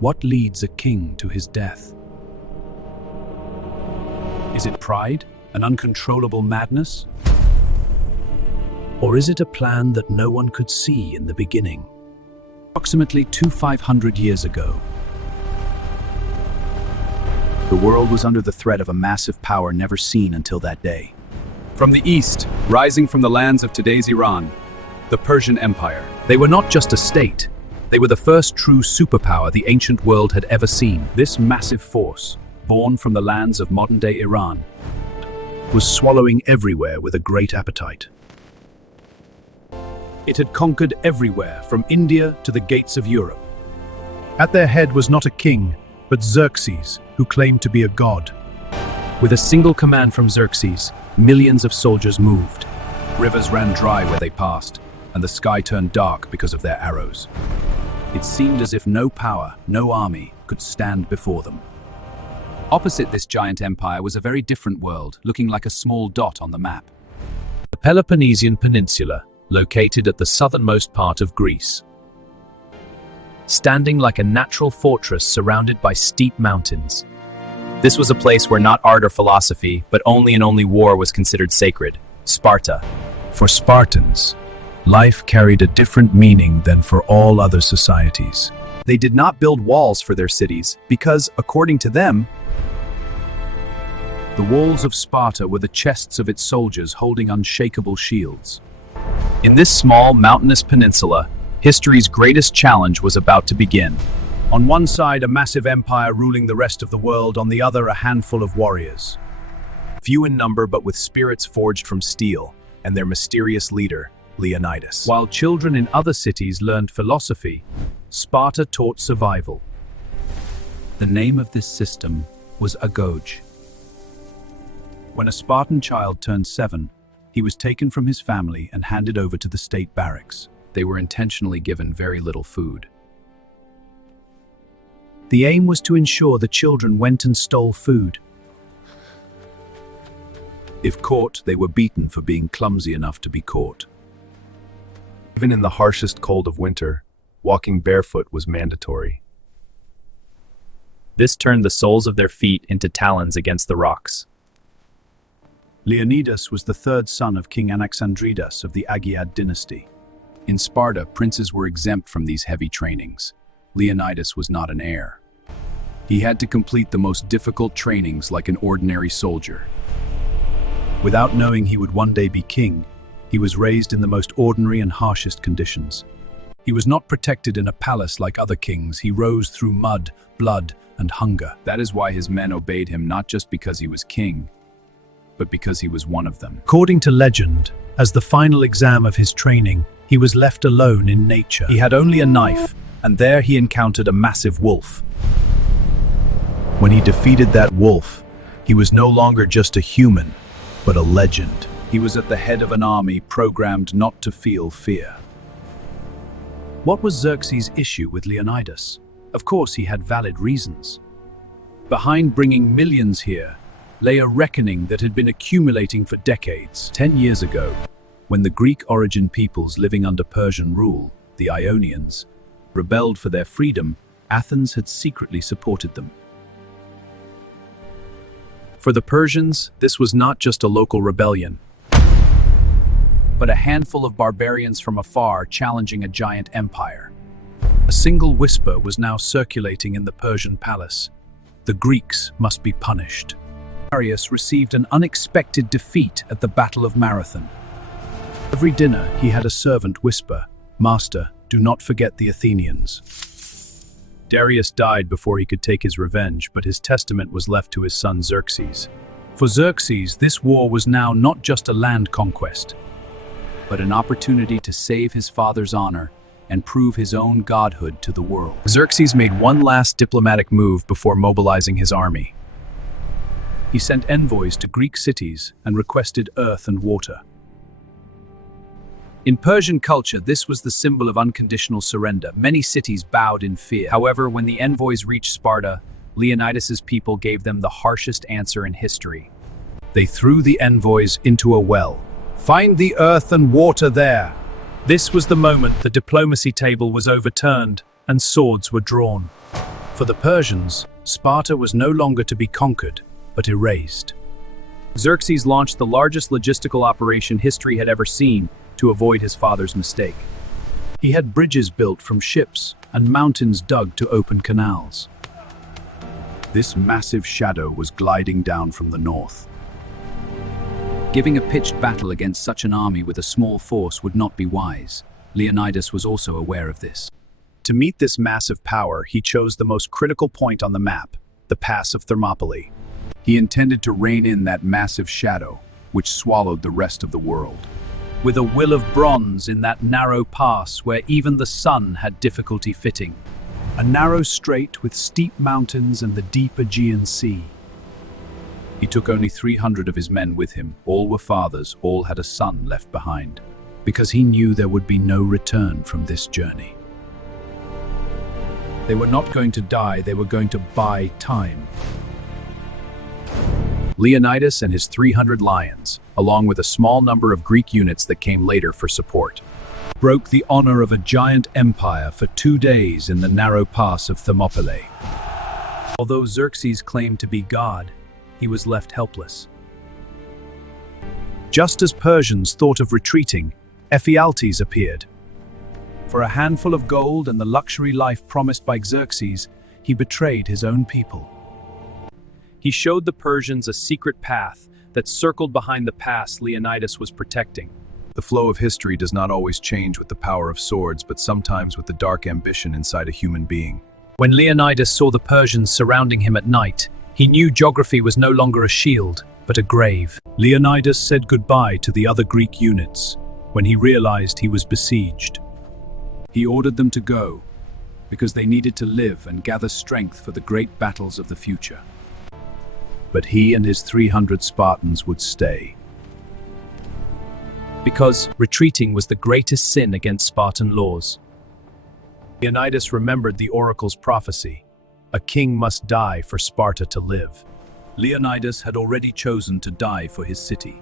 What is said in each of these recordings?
What leads a king to his death? Is it pride, an uncontrollable madness? Or is it a plan that no one could see in the beginning? Approximately 2500 years ago, the world was under the threat of a massive power never seen until that day. From the east, rising from the lands of today's Iran, the Persian Empire. They were not just a state, they were the first true superpower the ancient world had ever seen. This massive force, born from the lands of modern-day Iran, was swallowing everywhere with a great appetite. It had conquered everywhere, from India to the gates of Europe. At their head was not a king, but Xerxes, who claimed to be a god. With a single command from Xerxes, millions of soldiers moved. Rivers ran dry where they passed, and the sky turned dark because of their arrows. It seemed as if no power, no army, could stand before them. Opposite this giant empire was a very different world, looking like a small dot on the map. The Peloponnesian Peninsula, located at the southernmost part of Greece. Standing like a natural fortress surrounded by steep mountains. This was a place where not art or philosophy, but only and only war was considered sacred. Sparta. For Spartans, life carried a different meaning than for all other societies. They did not build walls for their cities because, according to them, the walls of Sparta were the chests of its soldiers holding unshakable shields. In this small, mountainous peninsula, history's greatest challenge was about to begin. On one side, a massive empire ruling the rest of the world, on the other, a handful of warriors. Few in number, but with spirits forged from steel, and their mysterious leader, Leonidas. While children in other cities learned philosophy, Sparta taught survival. The name of this system was Agoge. When a Spartan child turned 7, he was taken from his family and handed over to the state barracks. They were intentionally given very little food. The aim was to ensure the children went and stole food. If caught, they were beaten for being clumsy enough to be caught. Even in the harshest cold of winter, walking barefoot was mandatory. This turned the soles of their feet into talons against the rocks. Leonidas was the third son of King Xerxes of the Agead dynasty. In Sparta, princes were exempt from these heavy trainings. Leonidas was not an heir. He had to complete the most difficult trainings like an ordinary soldier. Without knowing he would one day be king, he was raised in the most ordinary and harshest conditions. He was not protected in a palace like other kings. He rose through mud, blood, and hunger. That is why his men obeyed him, not just because he was king, but because he was one of them. According to legend, as the final exam of his training, he was left alone in nature. He had only a knife, and there he encountered a massive wolf. When he defeated that wolf, he was no longer just a human, but a legend. He was at the head of an army programmed not to feel fear. What was Xerxes' issue with Leonidas? Of course, he had valid reasons. Behind bringing millions here lay a reckoning that had been accumulating for decades. 10 years ago, when the Greek-origin peoples living under Persian rule, the Ionians, rebelled for their freedom, Athens had secretly supported them. For the Persians, this was not just a local rebellion, but a handful of barbarians from afar challenging a giant empire. A single whisper was now circulating in the Persian palace: the Greeks must be punished. Darius received an unexpected defeat at the Battle of Marathon. Every dinner he had a servant whisper, "Master, do not forget the Athenians." Darius died before he could take his revenge, but his testament was left to his son Xerxes. For Xerxes, this war was now not just a land conquest, but an opportunity to save his father's honor and prove his own godhood to the world. Xerxes made one last diplomatic move before mobilizing his army. He sent envoys to Greek cities and requested earth and water. In Persian culture, this was the symbol of unconditional surrender. Many cities bowed in fear. However, when the envoys reached Sparta, Leonidas's people gave them the harshest answer in history. They threw the envoys into a well. "Find the earth and water there." This was the moment the diplomacy table was overturned and swords were drawn. For the Persians, Sparta was no longer to be conquered, but erased. Xerxes launched the largest logistical operation history had ever seen to avoid his father's mistake. He had bridges built from ships and mountains dug to open canals. This massive shadow was gliding down from the north. Giving a pitched battle against such an army with a small force would not be wise. Leonidas was also aware of this. To meet this massive power, he chose the most critical point on the map, the Pass of Thermopylae. He intended to rein in that massive shadow, which swallowed the rest of the world. With a will of bronze in that narrow pass where even the sun had difficulty fitting. A narrow strait with steep mountains and the deep Aegean Sea. He took only 300 of his men with him. All were fathers, all had a son left behind, because he knew there would be no return from this journey. They were not going to die, they were going to buy time. Leonidas and his 300 lions, along with a small number of Greek units that came later for support, broke the honor of a giant empire for 2 days in the narrow pass of Thermopylae. Although Xerxes claimed to be God, he was left helpless. Just as Persians thought of retreating, Ephialtes appeared. For a handful of gold and the luxury life promised by Xerxes, he betrayed his own people. He showed the Persians a secret path that circled behind the pass Leonidas was protecting. The flow of history does not always change with the power of swords, but sometimes with the dark ambition inside a human being. When Leonidas saw the Persians surrounding him at night, he knew geography was no longer a shield, but a grave. Leonidas said goodbye to the other Greek units when he realized he was besieged. He ordered them to go, because they needed to live and gather strength for the great battles of the future. But he and his 300 Spartans would stay. Because retreating was the greatest sin against Spartan laws. Leonidas remembered the oracle's prophecy. A king must die for Sparta to live. Leonidas had already chosen to die for his city.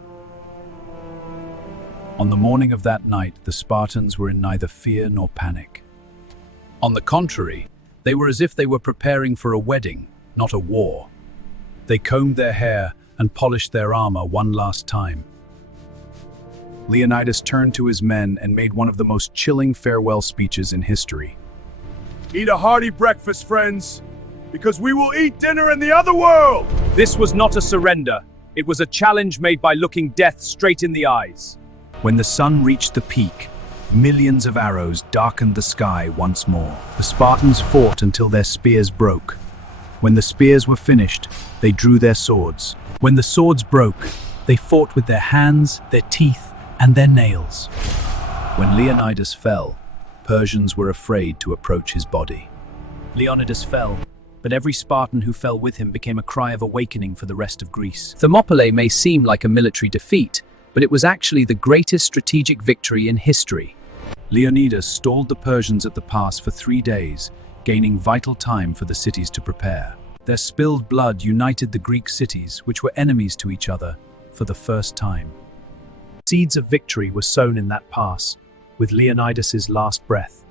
On the morning of that night, the Spartans were in neither fear nor panic. On the contrary, they were as if they were preparing for a wedding, not a war. They combed their hair and polished their armor one last time. Leonidas turned to his men and made one of the most chilling farewell speeches in history. Eat a hearty breakfast, friends, because we will eat dinner in the other world! This was not a surrender. It was a challenge made by looking death straight in the eyes. When the sun reached the peak, millions of arrows darkened the sky once more. The Spartans fought until their spears broke. When the spears were finished, they drew their swords. When the swords broke, they fought with their hands, their teeth, and their nails. When Leonidas fell, Persians were afraid to approach his body. Leonidas fell, but every Spartan who fell with him became a cry of awakening for the rest of Greece. Thermopylae may seem like a military defeat, but it was actually the greatest strategic victory in history. Leonidas stalled the Persians at the pass for 3 days, gaining vital time for the cities to prepare. Their spilled blood united the Greek cities, which were enemies to each other, for the first time. Seeds of victory were sown in that pass, with Leonidas's last breath.